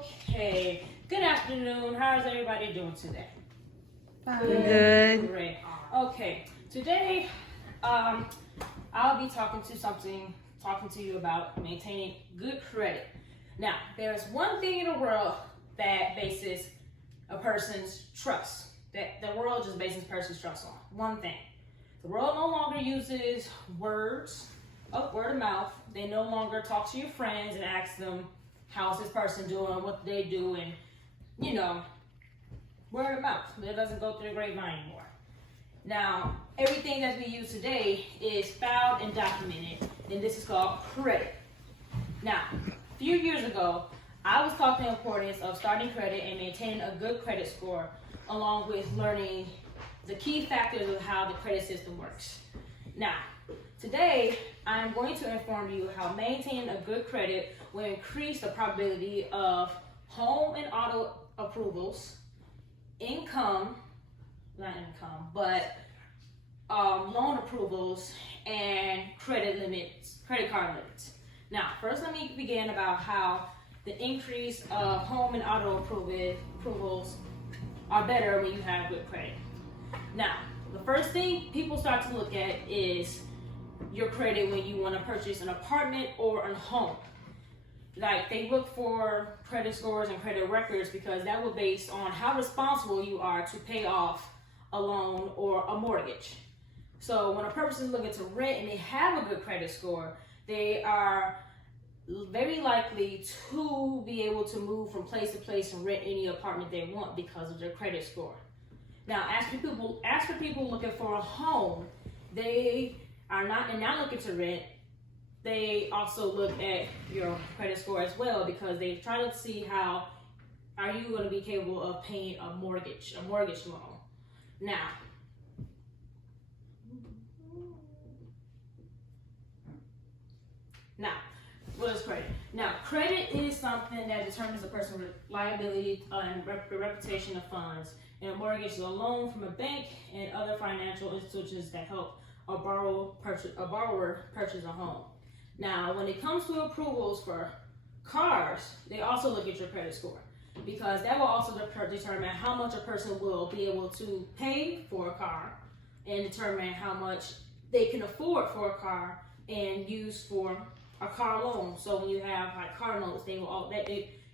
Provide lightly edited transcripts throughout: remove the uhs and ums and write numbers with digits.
Okay, good afternoon. How is everybody doing today? Fine. Good. Great. Okay, today I'll be talking to you about maintaining good credit. Now, there's one thing in the world that bases a person's trust, that the world just bases a person's trust on. One thing. The world no longer uses words of word of mouth. They no longer talk to your friends and ask them, how's this person doing, what do they do, and, word of mouth. It doesn't go through the grapevine anymore. Now, everything that we use today is filed and documented, and this is called credit. Now, a few years ago, I was taught the importance of starting credit and maintaining a good credit score, along with learning the key factors of how the credit system works. Now, today, I'm going to inform you how maintaining a good credit will increase the probability of home and auto approvals, loan approvals, and credit card limits. Now, first let me begin about how the increase of home and auto approvals are better when you have good credit. Now, the first thing people start to look at is your credit when you want to purchase an apartment or a home. Like, they look for credit scores and credit records because that will base on how responsible you are to pay off a loan or a mortgage. So when a person is looking to rent and they have a good credit score, they are very likely to be able to move from place to place and rent any apartment they want because of their credit score. Now, as for people looking for a home, they are not looking to rent. They also look at your credit score as well because they try to see how are you going to be capable of paying a mortgage loan. Now, what is credit? Now, credit is something that determines a person's liability and reputation of funds. And a mortgage is a loan from a bank and other financial institutions that help a borrower purchase a home. Now, when it comes to approvals for cars, they also look at your credit score because that will also determine how much a person will be able to pay for a car and determine how much they can afford for a car and use for a car loan. So when you have like car loans,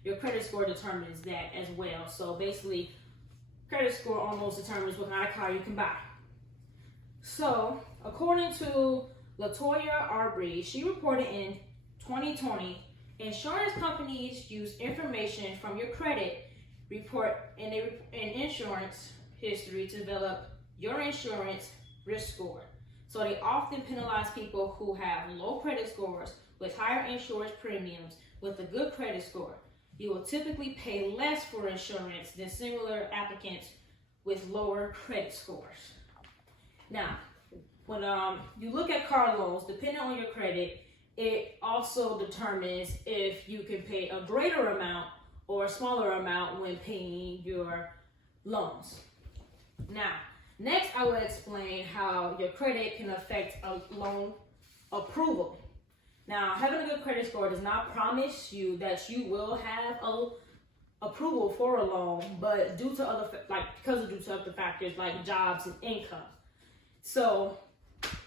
your credit score determines that as well. So basically, credit score almost determines what kind of car you can buy. So, according to Latoya Arbery, she reported in 2020, insurance companies use information from your credit report and insurance history to develop your insurance risk score. So they often penalize people who have low credit scores with higher insurance premiums with a good credit score. You will typically pay less for insurance than similar applicants with lower credit scores. Now, when you look at car loans, depending on your credit, it also determines if you can pay a greater amount or a smaller amount when paying your loans. Now, next I will explain how your credit can affect a loan approval. Now, having a good credit score does not promise you that you will have approval for a loan, but due to other factors like jobs and income. So,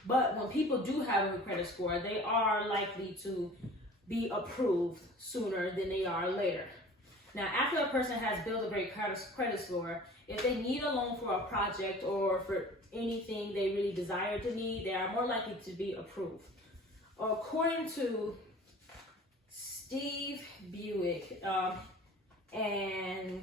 but when people do have a good credit score, they are likely to be approved sooner than they are later. Now, after a person has built a great credit score, if they need a loan for a project or for anything they really desire to need, they are more likely to be approved. According to Steve Buick and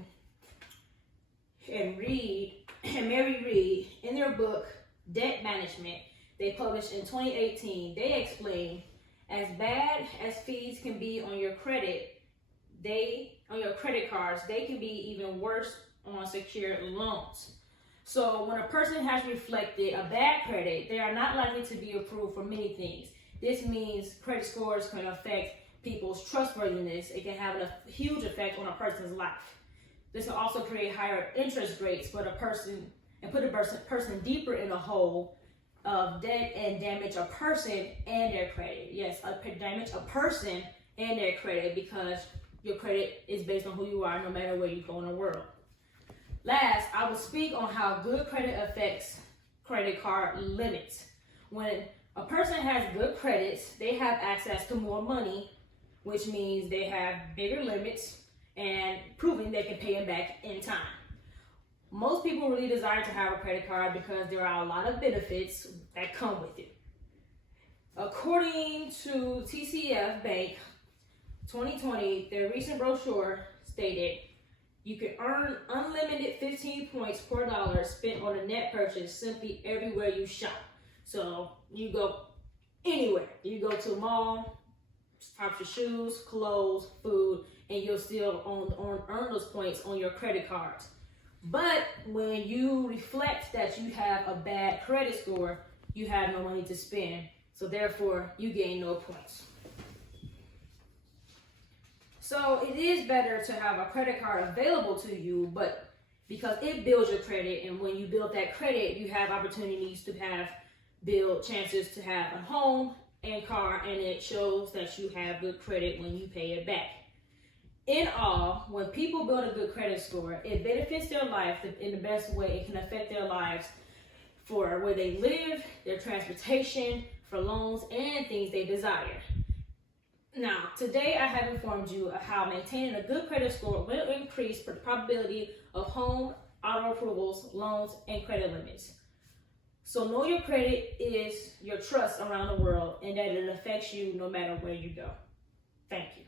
Mary Reed, in their book Debt Management, they published in 2018, they explain as bad as fees can be on your credit cards, they can be even worse on secured loans. So when a person has reflected a bad credit, they are not likely to be approved for many things. This means credit scores can affect people's trustworthiness. It can have a huge effect on a person's life. This will also create higher interest rates for the person and put a person deeper in a hole of debt and damage a person and their credit. Yes, damage a person and their credit because your credit is based on who you are, no matter where you go in the world. Last, I will speak on how good credit affects credit card limits. When a person has good credits, they have access to more money, which means they have bigger limits and proving they can pay it back in time. Most people really desire to have a credit card because there are a lot of benefits that come with it. According to TCF Bank 2020, their recent brochure stated you can earn unlimited 15 points per dollar spent on a net purchase simply everywhere you shop. So you go anywhere. You go to a mall, shop for shoes, clothes, food, and you'll still earn those points on your credit cards. But when you reflect that you have a bad credit score, you have no money to spend. So therefore, you gain no points. So it is better to have a credit card available to you, but because it builds your credit, and when you build that credit, you have opportunities to build chances to have a home and car, and it shows that you have good credit when you pay it back. In all, when people build a good credit score, it benefits their life in the best way. It can affect their lives for where they live, their transportation, for loans, and things they desire. Now, today I have informed you of how maintaining a good credit score will increase the probability of home, auto approvals, loans, and credit limits. So know your credit is your trust around the world and that it affects you no matter where you go. Thank you.